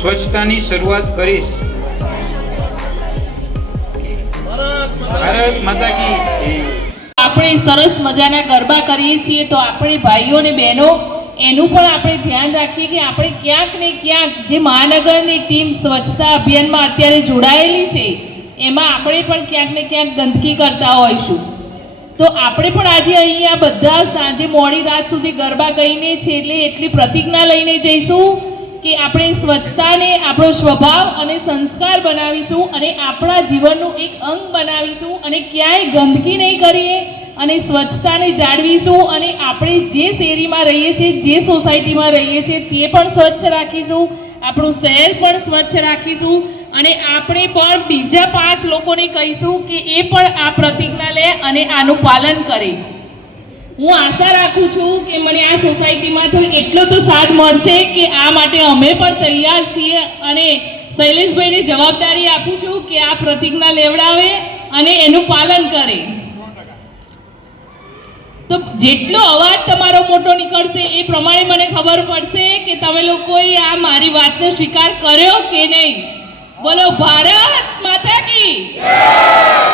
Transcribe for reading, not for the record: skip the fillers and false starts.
સ્વચ્છતાની શરૂઆત કરીશ। ભારત માતા કી જય। આપણે સરસ મજાના ગરબા કરીએ છીએ તો આપણે ભાઈઓ અને બહેનો એનું પણ આપણે ધ્યાન રાખીએ કે આપણે ક્યાંક ને ક્યાંક જે મહાનગરની ટીમ સ્વચ્છતા અભિયાનમાં અત્યારે જોડાયેલી છે એમાં આપણે પણ ક્યાંક ને ક્યાંક ગંદકી કરતા હોઈશું। તો આપણે પણ આજે અહીંયા બધા સાંજે મોડી રાત સુધી ગરબા ગાઈને છે એટલે એટલી પ્રતિજ્ઞા લઈને જઈશું કે આપણે સ્વચ્છતાને આપણો સ્વભાવ અને સંસ્કાર બનાવીશું અને આપણા જીવનનું એક અંગ બનાવીશું અને ક્યાંય ગંદકી નહીં કરીએ અને સ્વચ્છતાને જાળવીશું અને આપણે જે શેરીમાં રહીએ છીએ જે સોસાયટીમાં રહીએ છીએ તે પણ સ્વચ્છ રાખીશું, આપણું શહેર પણ સ્વચ્છ રાખીશું અને આપણે પણ બીજા 5 લોકોને કહીશું કે એ પણ આ પ્રતિજ્ઞા લે અને આનું પાલન કરે। હું આશા રાખું છું કે મને આ સોસાયટીમાં તો એટલો તો સાથ મળશે કે આ માટે અમે પણ તૈયાર છીએ અને શૈલેષભાઈને જવાબદારી આપું છું કે આ પ્રતિજ્ઞા લેવડાવે અને એનું પાલન કરે। તો જેટલો અવાજ તમારો મોટો નીકળશે એ પ્રમાણે મને ખબર પડશે કે તમે લોકોએ આ મારી વાતનો સ્વીકાર કર્યો કે નહીં। બોલો ભારત માતા કી જય।